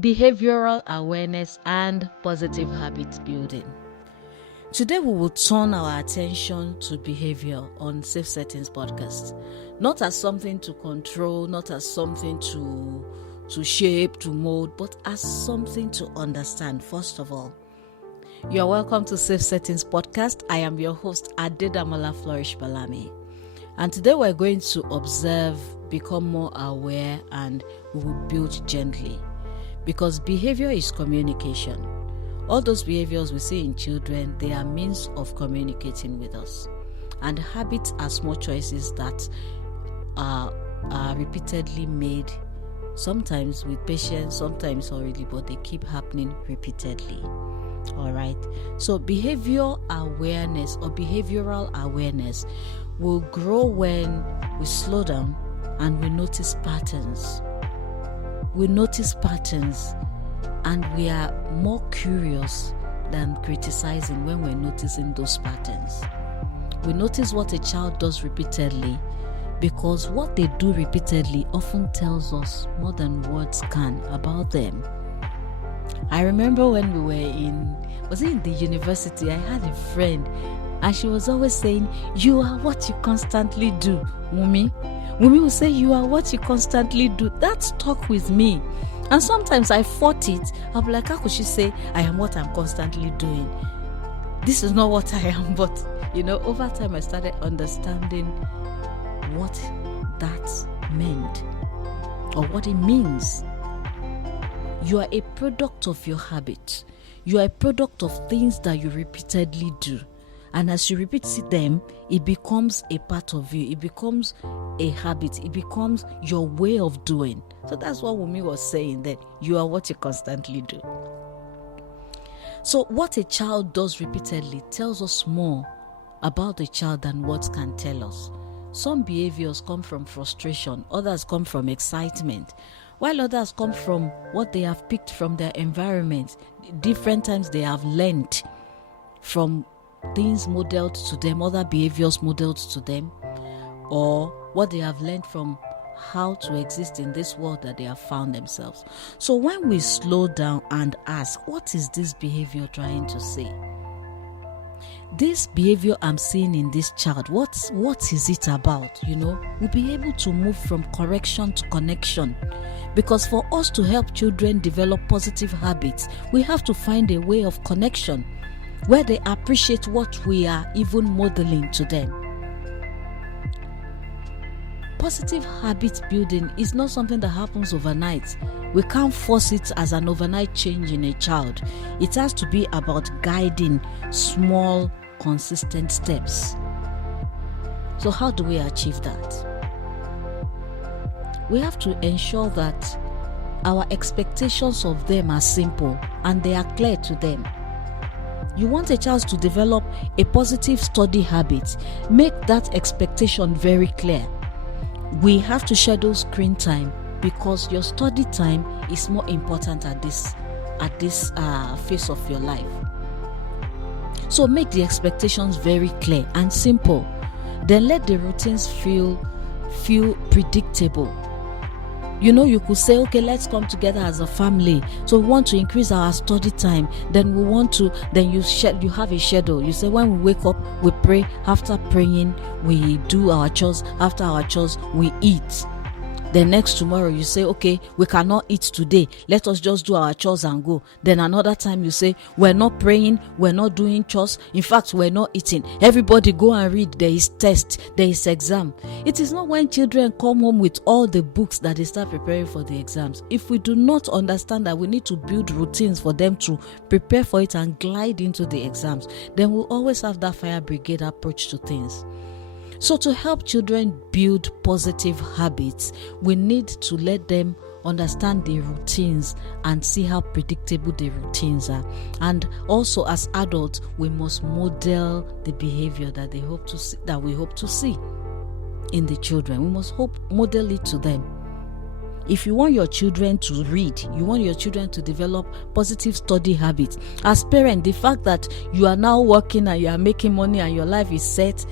behavioral awareness and positive habit building. Today we will turn our attention to behavior on Safe Settings podcast, not as something to control, not as something to shape, to mold, but as something to understand. First of all, you are welcome to Safe Settings podcast. I am your host, Adedamola Flourish Balami, and today we're going to observe, become more aware, and we will build gently, because behavior is communication. All those behaviors we see in children, they are means of communicating with us. And habits are small choices that are repeatedly made, sometimes with patience, sometimes hurriedly, but they keep happening repeatedly. All right. So behavior awareness or behavioral awareness will grow when we slow down and we notice patterns. We notice patterns. And we are more curious than criticizing when we're noticing those patterns. We notice what a child does repeatedly, because what they do repeatedly often tells us more than words can about them. I remember when we were in the university, I had a friend and she was always saying, "You are what you constantly do, Wumi." Wumi would say, "You are what you constantly do." That stuck with me. And sometimes I fought it. I'll be like, how could she say I am what I'm constantly doing? This is not what I am. But, over time I started understanding what that meant or what it means. You are a product of your habit. You are a product of things that you repeatedly do. And as you repeat them, it becomes a part of you. It becomes a habit. It becomes your way of doing. So that's what Wumi was saying, that you are what you constantly do. So what a child does repeatedly tells us more about the child than words can tell us. Some behaviors come from frustration, others come from excitement, while others come from what they have picked from their environment. Different times they have learned from things modeled to them, other behaviors modeled to them, or what they have learned from how to exist in this world that they have found themselves. So when we slow down and ask, what is this behavior trying to say? This behavior I'm seeing in this child, what is it about? We'll be able to move from correction to connection. Because for us to help children develop positive habits, we have to find a way of connection where they appreciate what we are even modeling to them. Positive habit building is not something that happens overnight. We can't force it as an overnight change in a child. It has to be about guiding small, consistent steps. So how do we achieve that? We have to ensure that our expectations of them are simple and they are clear to them. You want a child to develop a positive study habit, make that expectation very clear. We have to schedule screen time because your study time is more important at this phase of your life. So make the expectations very clear and simple. Then let the routines feel predictable. You could say, okay, let's come together as a family. So we want to increase our study time. Then you have a schedule. You say, when we wake up, we pray. After praying, we do our chores. After our chores, we eat. Then next tomorrow you say, okay, we cannot eat today. Let us just do our chores and go. Then another time you say, we're not praying, we're not doing chores. In fact, we're not eating. Everybody go and read. There is test, there is exam. It is not when children come home with all the books that they start preparing for the exams. If we do not understand that we need to build routines for them to prepare for it and glide into the exams, then we'll always have that fire brigade approach to things. So to help children build positive habits, we need to let them understand the routines and see how predictable the routines are. And also as adults, we must model the behavior that we hope to see in the children. We must model it to them. If you want your children to read, you want your children to develop positive study habits, as parents, the fact that you are now working and you are making money and your life is set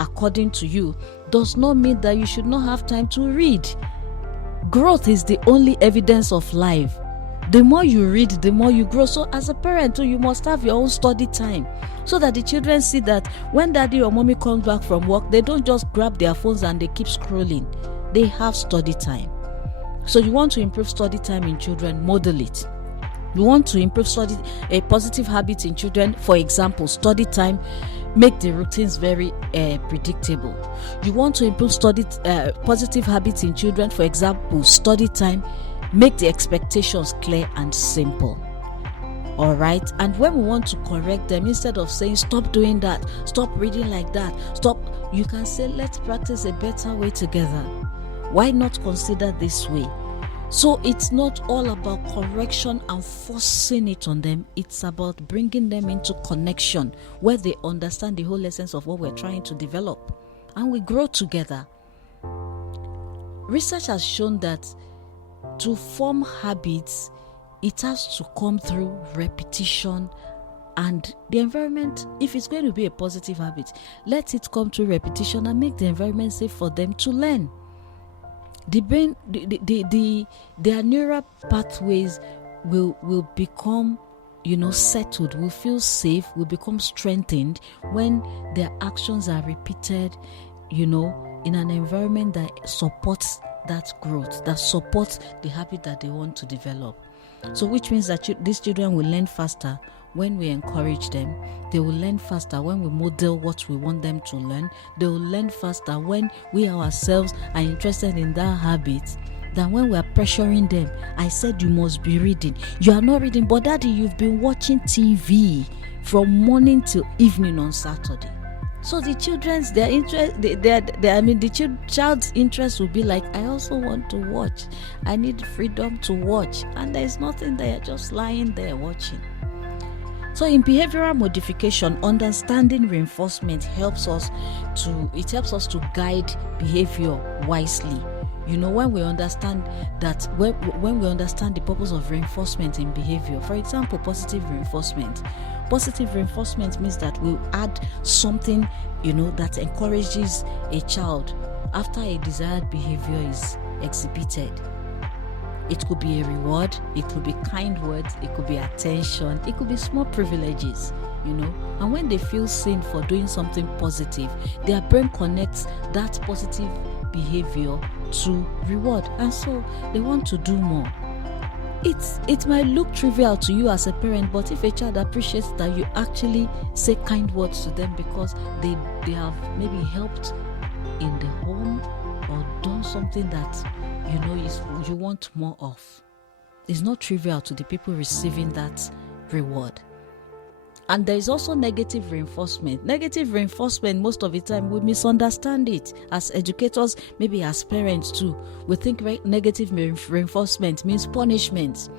according to you does not mean that you should not have time to read. Growth is the only evidence of life. The more you read, the more you grow. So as a parent too, you must have your own study time, so that the children see that when daddy or mommy comes back from work, they don't just grab their phones and they keep scrolling. They have study time. So you want to improve study time in children, model it. You want to improve a positive habit in children, for example, study time, make the routines very predictable. You want to improve positive habits in children, for example, study time, make the expectations clear and simple. All right. And when we want to correct them, instead of saying stop doing that, stop reading like that, stop, you can say let's practice a better way together. Why not consider this way? So it's not all about correction and forcing it on them. It's about bringing them into connection where they understand the whole essence of what we're trying to develop, and we grow together. Research has shown that to form habits, it has to come through repetition, and the environment, if it's going to be a positive habit, let it come through repetition and make the environment safe for them to learn. The brain, their neural pathways will become, settled, will feel safe, will become strengthened when their actions are repeated, in an environment that supports that growth, that supports the habit that they want to develop. So which means that these children will learn faster when we encourage them. They will learn faster when we model what we want them to learn. They will learn faster when we ourselves are interested in that habit than when we are pressuring them. I said you must be reading. You are not reading, but daddy, you've been watching TV from morning till evening on Saturday. So the children's child's interest will be like, I also want to watch. I need freedom to watch, and there's nothing there, just lying there watching. So in behavioral modification, understanding reinforcement helps us to guide behavior wisely. When we understand that, when we understand the purpose of reinforcement in behavior, for example, positive reinforcement. Positive reinforcement means that we'll add something, that encourages a child after a desired behavior is exhibited. It could be a reward, it could be kind words, it could be attention, it could be small privileges, And when they feel seen for doing something positive, their brain connects that positive behavior to reward, and so they want to do more. It might look trivial to you as a parent, but if a child appreciates that you actually say kind words to them because they have maybe helped in the home or done something that you want more of, it's not trivial to the people receiving that reward. And there is also negative reinforcement. Negative reinforcement, most of the time, we misunderstand it as educators, maybe as parents too. We think negative reinforcement means punishment.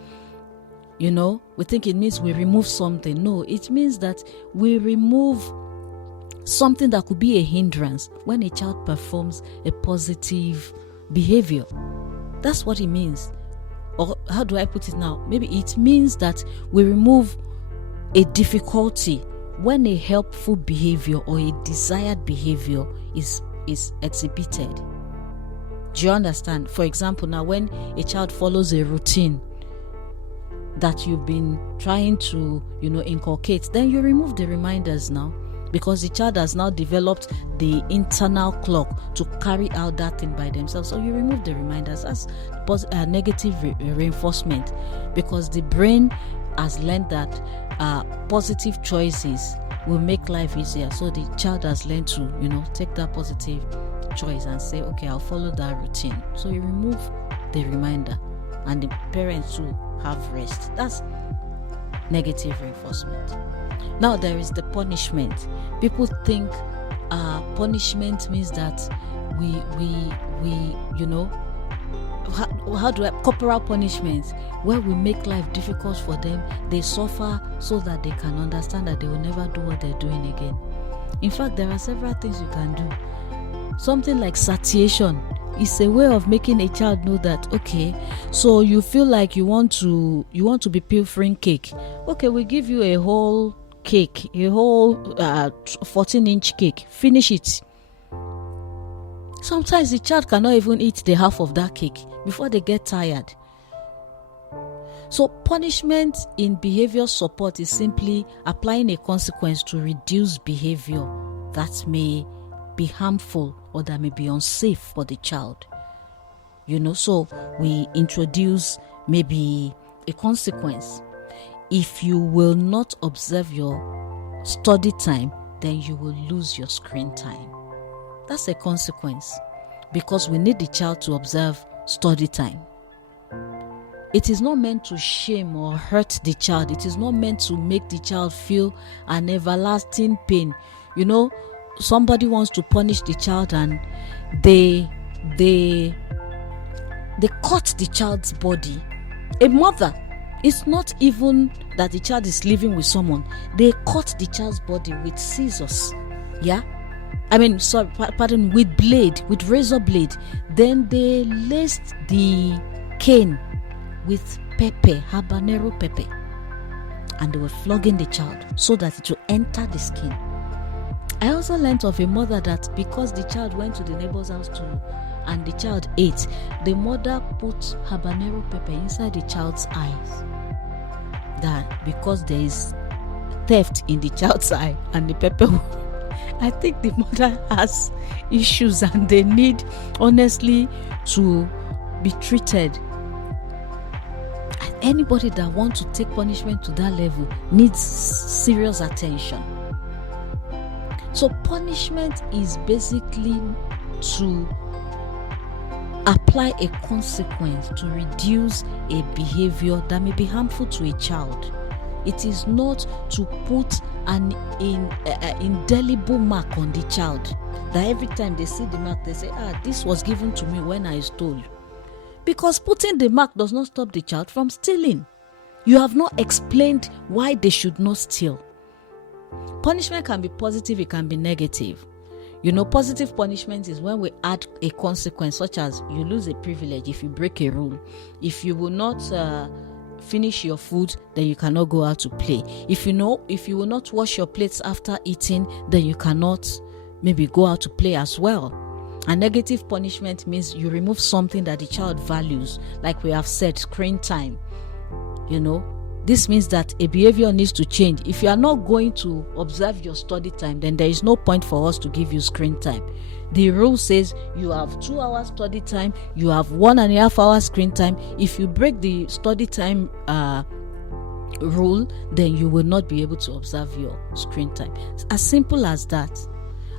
We think it means we remove something. No, it means that we remove something that could be a hindrance when a child performs a positive behavior. That's what it means. Or how do I put it now? Maybe it means that we remove a difficulty when a helpful behavior or a desired behavior is exhibited. Do you understand? For example, now when a child follows a routine that you've been trying to, inculcate, then you remove the reminders now, because the child has now developed the internal clock to carry out that thing by themselves. So you remove the reminders. That's negative reinforcement, because the brain has learned that positive choices will make life easier. So the child has learned to, take that positive choice and say, okay, I'll follow that routine. So you remove the reminder, and the parents will have rest. That's negative reinforcement. Now there is the punishment. People think punishment means that we how do I corporal punishment, where we make life difficult for them, they suffer so that they can understand that they will never do what they're doing again. In fact, there are several things you can do. Something like satiation is a way of making a child know that, okay, so you feel like you want to be pilfering cake. Okay, we give you a whole cake, a whole 14-inch cake. Finish it. Sometimes the child cannot even eat the half of that cake before they get tired. So punishment in behavior support is simply applying a consequence to reduce behavior that may be harmful or that may be unsafe for the child. So we introduce maybe a consequence. If you will not observe your study time, then you will lose your screen time. That's a consequence, because we need the child to observe study time. It is not meant to shame or hurt the child. It is not meant to make the child feel an everlasting pain. Somebody wants to punish the child and they cut the child's body. A mother, it's not even that the child is living with someone. They cut the child's body with scissors. With razor blade. Then they laced the cane with pepper, habanero pepper, and they were flogging the child so that it will enter the skin. I also learned of a mother that because the child went to the neighbor's house and the child ate, the mother put habanero pepper inside the child's eyes. That because there is theft in the child's eye and the pepper, I think the mother has issues and they need honestly to be treated. Anybody that wants to take punishment to that level needs serious attention. So punishment is basically to apply a consequence to reduce a behavior that may be harmful to a child. It is not to put an indelible mark on the child, that every time they see the mark they say, this was given to me when I stole. Because putting the mark does not stop the child from stealing. You have not explained why they should not steal. Punishment can be positive, it can be negative. Positive punishment is when we add a consequence, such as you lose a privilege if you break a rule. If you will not finish your food, then you cannot go out to play. If you will not wash your plates after eating, then you cannot maybe go out to play as well. A negative punishment means you remove something that the child values, like we have said, screen time. This means that a behavior needs to change. If you are not going to observe your study time, then there is no point for us to give you screen time. The rule says you have 2 hours study time, you have 1.5 hours screen time. If you break the study time rule, then you will not be able to observe your screen time. It's as simple as that.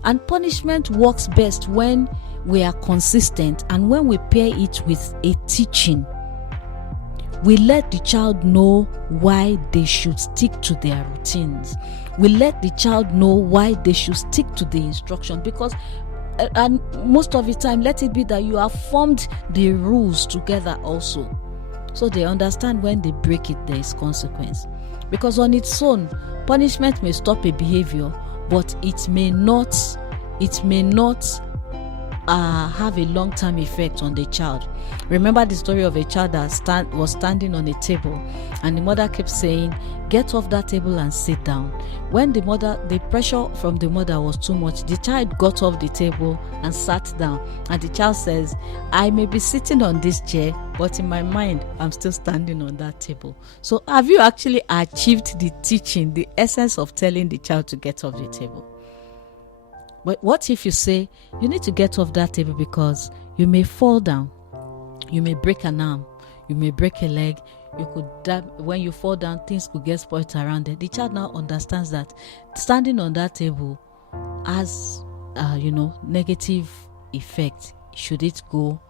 And punishment works best when we are consistent and when we pair it with a teaching. We let the child know why they should stick to their routines. We let the child know why they should stick to the instruction, because and most of the time, let it be that you have formed the rules together also, so they understand when they break it, there is consequence. Because on its own, punishment may stop a behavior, but it may not have a long-term effect on the child. Remember the story of a child that was standing on a table, and the mother kept saying, "Get off that table and sit down." When the pressure from the mother was too much, the child got off the table and sat down, and the child says, "I may be sitting on this chair, but in my mind I'm still standing on that table." So have you actually achieved the teaching, the essence of telling the child to get off the table? But what if you say, you need to get off that table because you may fall down, you may break an arm, you may break a leg, you could die. When you fall down, things could get spoiled around it. The child now understands that standing on that table has negative effect should it go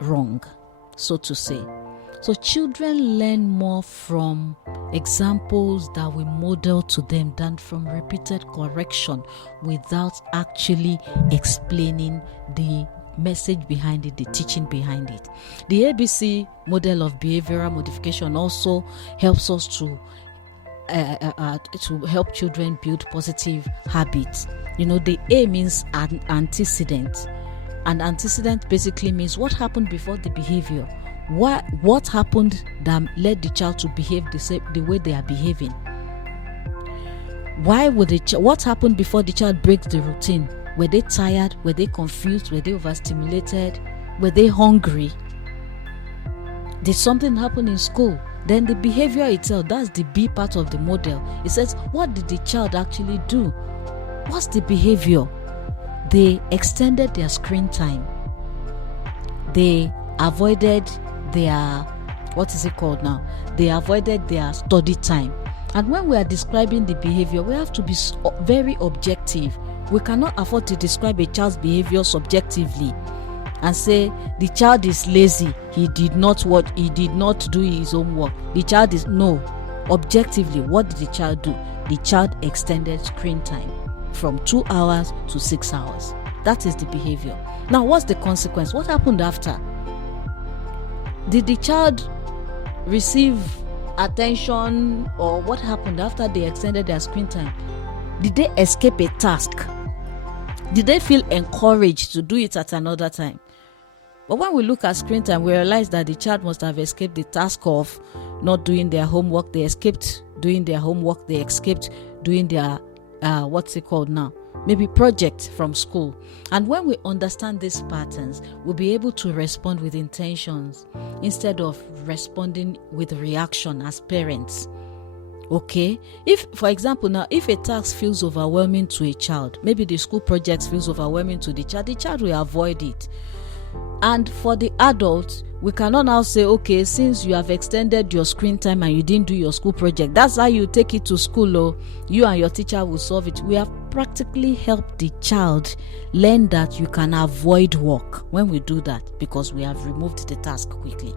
wrong, so to say. So children learn more from examples that we model to them than from repeated correction without actually explaining the message behind it, the teaching behind it. The ABC model of behavioral modification also helps us to help children build positive habits. The A means an antecedent. An antecedent basically means what happened before the behavior. What happened that led the child to behave the way they are behaving? What happened before the child breaks the routine? Were they tired? Were they confused? Were they overstimulated? Were they hungry? Did something happen in school? Then the behavior itself, that's the B part of the model. It says, what did the child actually do? What's the behavior? They extended their screen time. They avoided their, They avoided their study time. And when we are describing the behavior, we have to be very objective. We cannot afford to describe a child's behavior subjectively and say the child is lazy, he did not do his homework. The child is objectively, what did the child do? The child extended screen time from 2 hours to 6 hours. That is the behavior. Now, what's the consequence? What happened after? Did the child receive attention, or what happened after they extended their screen time? Did they escape a task? Did they feel encouraged to do it at another time? But when we look at screen time, we realize that the child must have escaped the task of not doing their homework. They escaped doing their homework. They escaped doing their maybe project from school. And when we understand these patterns, we'll be able to respond with intentions instead of responding with reaction as parents. Okay, if, for example, now if a task feels overwhelming to a child, maybe the school project feels overwhelming to the child will avoid it. And for the adult, we cannot now say, okay, since you have extended your screen time and you didn't do your school project, that's how you take it to school, or you and your teacher will solve it. We have practically helped the child learn that you can avoid work when we do that, because we have removed the task quickly.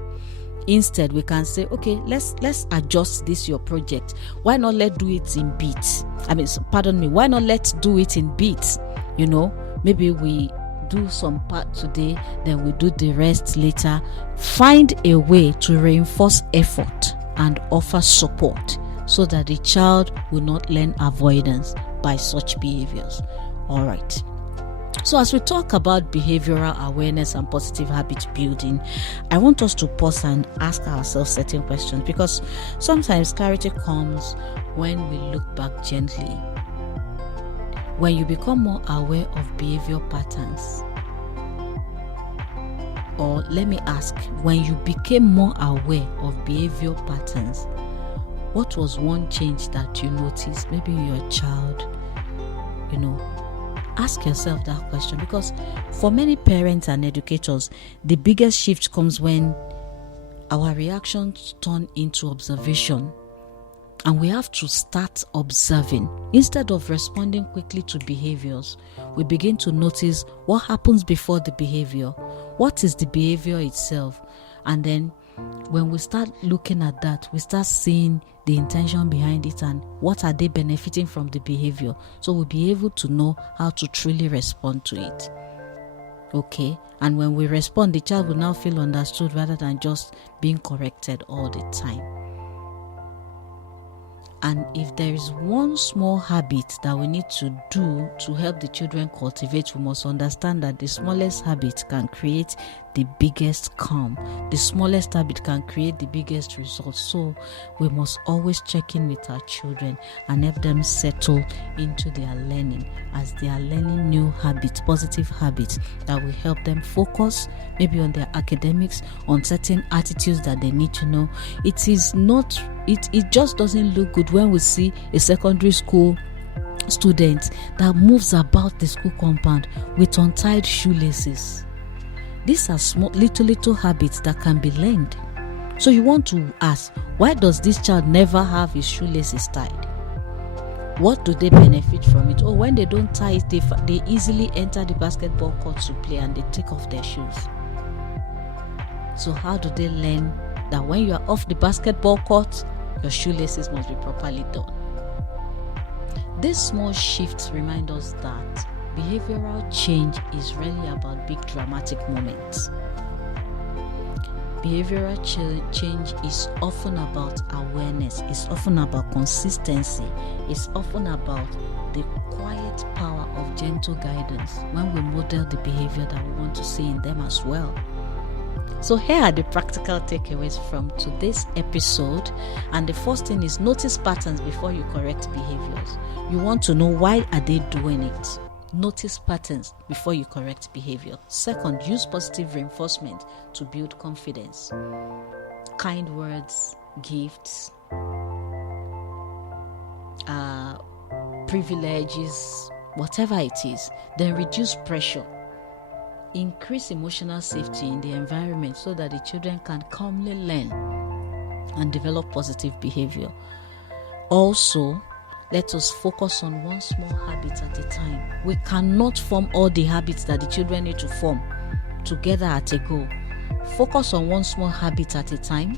Instead, we can say, okay, let's adjust this your project. Why not let's do it in bits? Why not let's do it in bits? Maybe we do some part today, then we do the rest later. Find a way to reinforce effort and offer support so that the child will not learn avoidance by such behaviors. All right. So as we talk about behavioral awareness and positive habit building, I want us to pause and ask ourselves certain questions, because sometimes clarity comes when we look back gently. When you become more aware of behavior patterns, or let me ask, when you became more aware of behavior patterns, what was one change that you noticed? Maybe your child, ask yourself that question, because for many parents and educators, the biggest shift comes when our reactions turn into observation. And we have to start observing. Instead of responding quickly to behaviors, we begin to notice what happens before the behavior. What is the behavior itself? And then when we start looking at that, we start seeing the intention behind it and what are they benefiting from the behavior. So we'll be able to know how to truly respond to it. Okay? And when we respond, the child will now feel understood rather than just being corrected all the time. And if there is one small habit that we need to do to help the children cultivate, we must understand that the smallest habit can create the biggest calm. The smallest habit can create the biggest results. So we must always check in with our children and help them settle into their learning as they are learning new habits, positive habits that will help them focus maybe on their academics, on certain attitudes that they need to know. It just doesn't look good when we see a secondary school student that moves about the school compound with untied shoelaces. These are small, little habits that can be learned. So you want to ask, why does this child never have his shoelaces tied? What do they benefit from it? When they don't tie it, they easily enter the basketball court to play and they take off their shoes. So how do they learn that when you are off the basketball court, your shoelaces must be properly done? These small shifts remind us that behavioral change is really about big dramatic moments. Behavioral change is often about awareness, it's often about consistency, it's often about the quiet power of gentle guidance when we model the behavior that we want to see in them as well. So here are the practical takeaways from today's episode. And the first thing is, notice patterns before you correct behaviors. You want to know, why are they doing it? Notice patterns before you correct behavior. Second, use positive reinforcement to build confidence. kind words, gifts, privileges, whatever it is. Then reduce pressure. Increase emotional safety in the environment so that the children can calmly learn and develop positive behavior. Also, let us focus on one small habit at a time. We cannot form all the habits that the children need to form together at a go. Focus on one small habit at a time.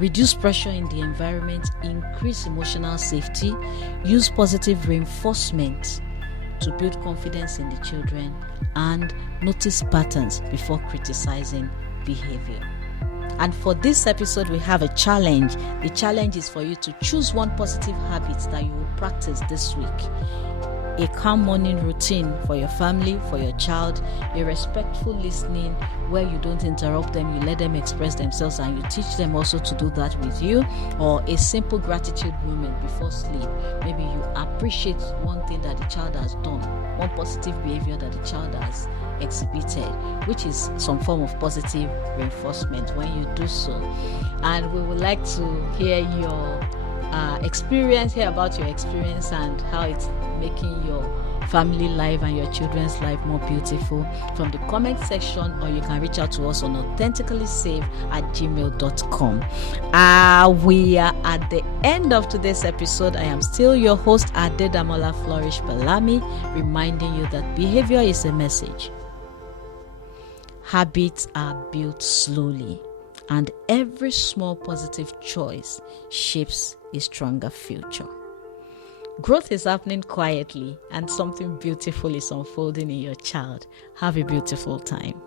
Reduce pressure in the environment. Increase emotional safety. Use positive reinforcement to build confidence in the children, and notice patterns before criticizing behavior. And for this episode, we have a challenge. The challenge is for you to choose one positive habit that you will practice this week. A calm morning routine for your family, for your child, a respectful listening where you don't interrupt them, you let them express themselves and you teach them also to do that with you, or a simple gratitude moment before sleep. Maybe you appreciate one thing that the child has done, one positive behavior that the child has exhibited, which is some form of positive reinforcement when you do so. And we would like to hear your experience, hear about your experience and how it's making your family life and your children's life more beautiful from the comment section, or you can reach out to us on authenticallysave@gmail.com. We are at the end of today's episode. I am still your host, Adedamola Flourish Balami, reminding you that behavior is a message. Habits are built slowly, and every small positive choice shapes a stronger future. Growth is happening quietly, and something beautiful is unfolding in your child. Have a beautiful time.